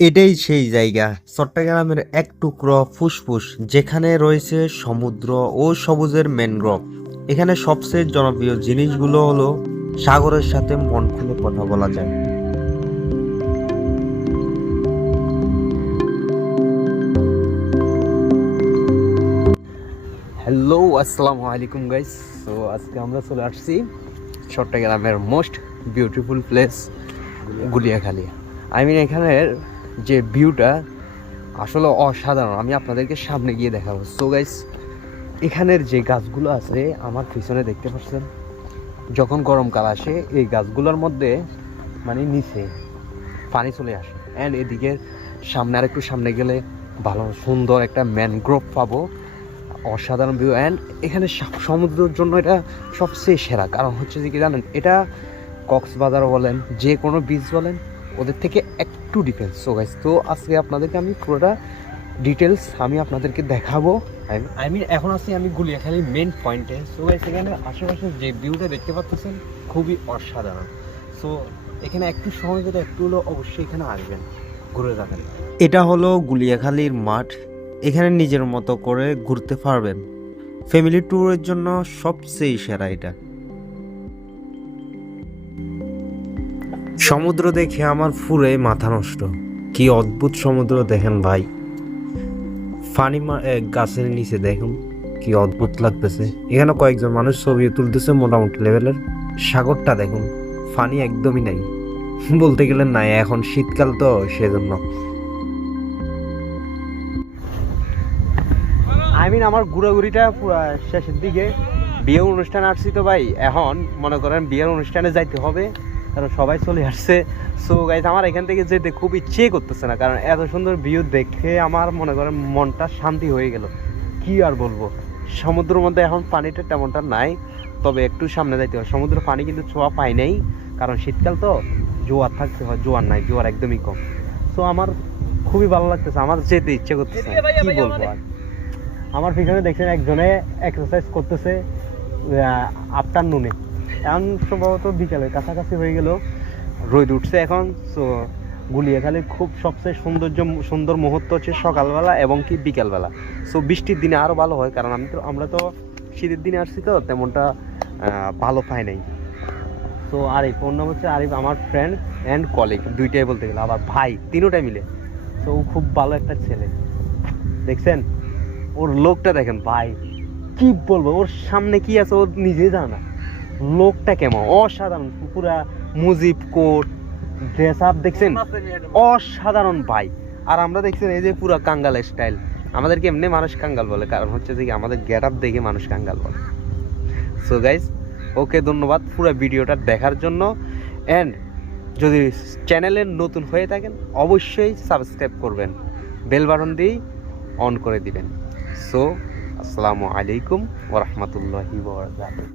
এটাই সেই জায়গা, চট্টগ্রামের এক টুকরো ফুসফুস, যেখানে রয়েছে সমুদ্র ও সবুজের ম্যানগ্রোভ। এখানে সবচেয়ে জনপ্রিয় জিনিসগুলো হলো সাগরের সাথে মন খুলে কথা বলা যায়। হ্যালো, আসসালামু আলাইকুম গাইস। তো আজকে আমরা চলে আসছি চট্টগ্রামের মোস্ট বিউটিফুল প্লেস গুলিয়াখালী। এখানের যে ভিউটা আসলে অসাধারণ। আমি আপনাদেরকে সামনে গিয়ে দেখাবো। সো গাইস, এখানের যে গাছগুলো আছে আমার পিছনে দেখতে পাচ্ছেন, যখন গরমকাল আসে এই গাছগুলোর মধ্যে নিচে পানি চলে আসে। অ্যান্ড এদিকে সামনে আর একটু সামনে গেলে ভালো সুন্দর একটা ম্যানগ্রোভ পাবো, অসাধারণ ভিউ। অ্যান্ড এখানে সমুদ্রের জন্য এটা সবচেয়ে সেরা। কারণ হচ্ছে যে কি জানেন, এটা কক্সবাজার বলেন, যে কোনো বিচ বলেন, ওদের থেকে একটু ডিফারেন্স। সো গাইস, তো আজকে আপনাদেরকে আমি পুরোটা ডিটেলস আমি আপনাদেরকে দেখাবো। এখন আছি আমি গুলিয়াখালী মেন পয়েন্টে। সো গাইস, এখানে আশেপাশে যে ভিউটা দেখতে পাচ্ছেন খুবই অসাধারণ। সো এখানে একটু সময় যদি একটু হলো অবশ্যই এখানে আসবেন, ঘুরে যাবেন। এটা হলো গুলিয়াখালীর মাঠ। এখানে নিজের মতো করে ঘুরতে পারবেন। ফ্যামিলি ট্যুরের জন্য সবচেয়ে সেরা এটা। সমুদ্র দেখে আমার পুরে মাথা নষ্ট। কি অদ্ভুত সমুদ্র দেখেন ভাই। ফানি গাছের নিচে দেখুন কি অদ্ভুত লাগতেছে। এখানে কয়েকজন মানুষ ছবি তুলতেছে মোটামুটি লেভেলের। সাগরটা দেখুন, ফানি একদমই নাই বলতে গেলে নাই। এখন শীতকাল তো সেজন্য। আমার ঘোরাঘুরিটা পুরো শেষের দিকে। বিয়ে অনুষ্ঠান আসছি তো ভাই, এখন মনে করেন বিয়ের অনুষ্ঠানে যাইতে হবে, কারণ সবাই চলে আসছে। সো গাইস, আমার এখান থেকে যেতে খুব ইচ্ছে করতেছে না, কারণ এত সুন্দর ভিউ দেখে আমার মনে করেন মনটা শান্তি হয়ে গেল। কি আর বলবো, সমুদ্রের মধ্যে এখন পানিটা তেমনটা নাই, তবে একটু সামনে যাইতে হয়। সমুদ্রের পানি কিন্তু ছোঁয়া পাই নাই, কারণ শীতকাল তো, জোয়ার থাকতে হয়। জোয়ার নাই, জোয়ার একদমই কম। সো আমার খুবই ভালো লাগতেছে, আমার যেতে ইচ্ছে করতেছে, কি বলবো আর। আমার পিছনে দেখছেন একজনে এক্সারসাইজ করতেছে আফটারনুনে। এখন সম্ভবত বিকালের কাছাকাছি হয়ে গেল, রোদ উঠছে এখন। সো গুলিয়াখালীর খুব সবচেয়ে সুন্দর মুহূর্ত হচ্ছে সকালবেলা এবং কি বিকালবেলা। সো বৃষ্টির দিনে আরও ভালো হয়, কারণ আমরা তো শীতের দিনে আসছি তো তেমনটা ভালো পাই নাই। তো আরিফ, ওর নাম হচ্ছে আরিফ, আমার ফ্রেন্ড অ্যান্ড কলিগ, দুইটাই বলতে গেলে, আবার ভাই, তিনোটাই মিলে। তো খুব ভালো একটা ছেলে। দেখছেন ওর লোকটা দেখেন ভাই, কি বলবো, ওর সামনে কি আছে ওর নিজে জানে না। লোকটা কেমন অসাধারণ, পুরা মুজিব কোট, ড্রেস আপ দেখছেন, অসাধারণ ভাই। আর আমরা দেখছেন এই যে পুরা কাঙ্গাল স্টাইল। আমাদেরকে এমনি মানুষ কাঙ্গাল বলে, কারণ হচ্ছে যে আমাদের গেট আপ দেখে মানুষ কাঙ্গাল বলে। সো গাইস, ওকে ধন্যবাদ পুরো ভিডিওটা দেখার জন্য। অ্যান্ড যদি চ্যানেলে নতুন হয়ে থাকেন অবশ্যই সাবস্ক্রাইব করবেন, বেল বাটন দিয়েই অন করে দিবেন। সো আসসালামু আলাইকুম ওয়া রাহমাতুল্লাহি ওয়া বারাকাতুহু।